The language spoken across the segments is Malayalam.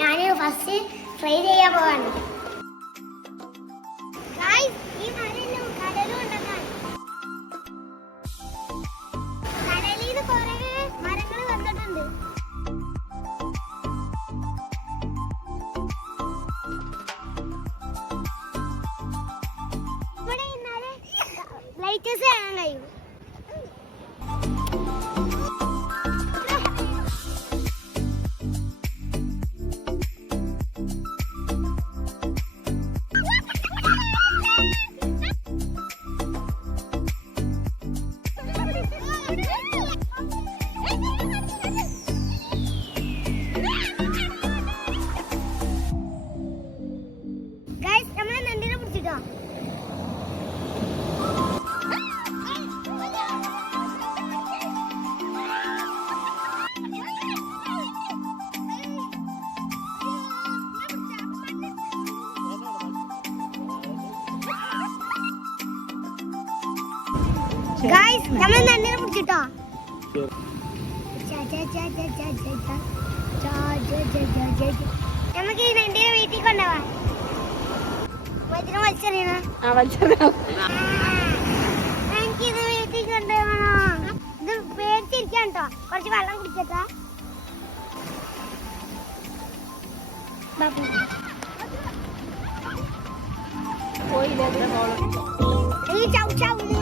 ഞാൻ ഫസ്റ്റ് ഫ്രൈ ചെയ്യാൻ പോവാണ് तरीके से आ गई हूँ। നമ്മൾ നണ്ടിനെ പിടിച്ചിട്ടോ നമുക്ക് ഈ നണ്ടിനെ വീട്ടിൽ കൊണ്ടുപോവാ വലിച്ചെറിയണ ആ വലിച്ചെറിയാം എനിക്കിത് വീട്ടിൽ കൊണ്ടുപോകണം ഇത് പേടിച്ചിരിക്കാൻ കേട്ടോ കുറച്ച് വെള്ളം കുടിക്കട്ടാ പോയില്ലേ ചൗ ചൗ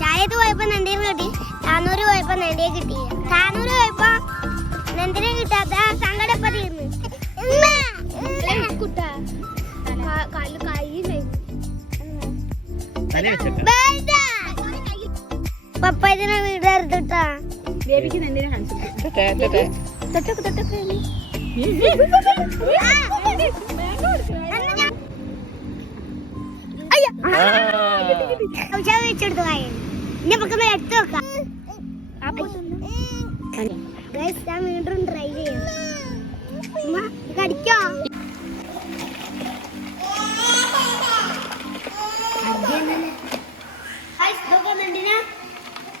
ചായത് പോയപ്പോ നന്ദിനെ കിട്ടി. താന്നൂര് പോയപ്പോ നന്ദിയെ കിട്ടി. പപ്പതിനെ വീട് എടുത്തിട്ടാ തൊട്ടൊക്കെ തൊട്ടൊക്കെ വെച്ചെടുത്തു കാര്യം ഇനി നമുക്ക് എടുത്തു ഞാൻ വീണ്ടും ട്രൈ ചെയ്യാം കടിക്കോ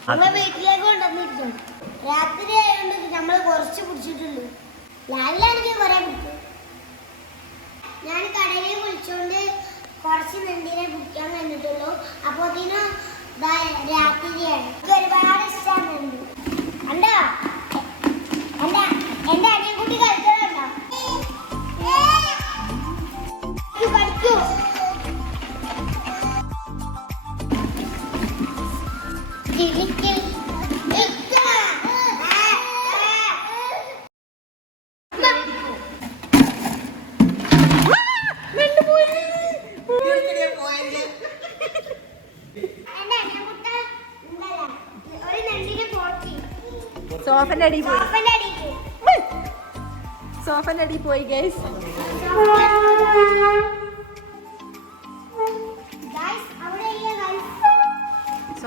നമ്മളെ വീട്ടിലേക്ക് കൊണ്ടുവന്നിരിക്കും രാത്രി ആയതുകൊണ്ട് നമ്മൾ കുറച്ച് പിടിച്ചിട്ടുള്ളൂ ലാലിലാണെങ്കിൽ കുറെ പിടിക്കും ഞാൻ കടയിൽ വിളിച്ചുകൊണ്ട് കുറച്ച് നെണ്ടിനെ പിടിക്കാൻ വന്നിട്ടുള്ളൂ. അതിന് രാത്രിയാണ്. എനിക്ക് ഒരുപാട് ഇഷ്ടമാണ് കണ്ടോ? സോഫന്റെ അടിയിൽ പോയി. സോഫന്റെ അടി പോയി. ഗൈസ്.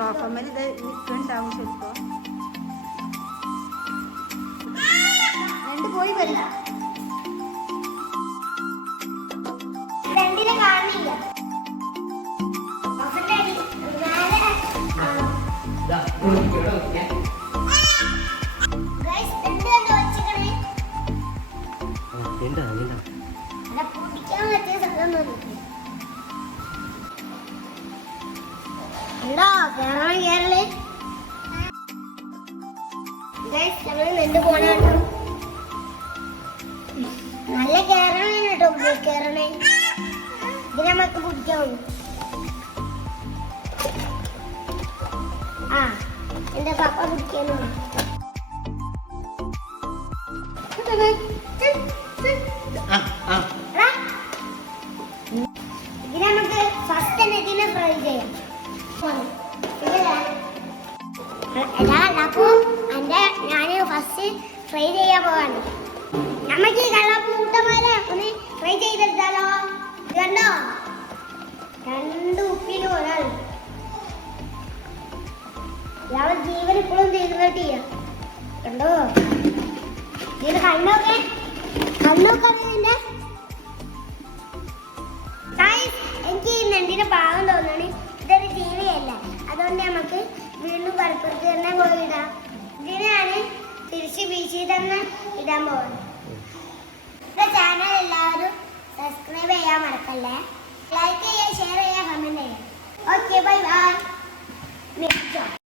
സോഫമ്മൽ ഇത് നിൽക്കുന്നുണ്ടാവും ചിലപ്പോ രണ്ട് പോയി വരില്ല. രണ്ടിനെ കാണുന്നില്ല. വെച്ചിക്കണേ അല്ല പൊടിക്കാൻ പറ്റിയ സ്ഥലം നോക്കി നെല്ല് കേരളം കേട്ടോ കേരളേ ഇത് നമുക്ക് പിടിക്കാൻ ആ എന്റെ പപ്പ പിടിക്കാനോ ഫ്രൈ ചെയ്യാൻ പോവാണ്. നമുക്ക് ഈ കള്ളപ്പൂട്ടമാല ഒന്ന് ഫ്രൈ ചെയ്തെടുത്താലോ? കണ്ടോ? രണ്ട് ഉപ്പിന് ഒരാൾ ഇയാളെ ജീവൻ ഇപ്പോഴും തീർന്നിട്ടില്ല കണ്ടോ? ഇതിന്റെ കണ്ണൊക്കെ കണ്ണൊക്കെ ഇതിന്റെ എനിക്ക് ഈ നെണ്ടിന്റെ ഭാഗം തോന്നുന്നു. ഇതൊരു ജീവിയല്ല അതുകൊണ്ട് നമുക്ക് വീണ്ടും പലപ്പുറത്ത് തന്നെ പോയിടാം ഇതിനാണ് തിരിച്ച് ബീച്ചിൽ തന്നെ ഇടാൻ പോകുന്നു ചാനൽ എല്ലാവരും സബ്സ്ക്രൈബ് ചെയ്യാൻ മറക്കല്ലേ? ലൈക്ക് ചെയ്യുക ഷെയർ ചെയ്യുക കമന്റ് ചെയ്യുക ഓക്കെ ബൈ ബൈ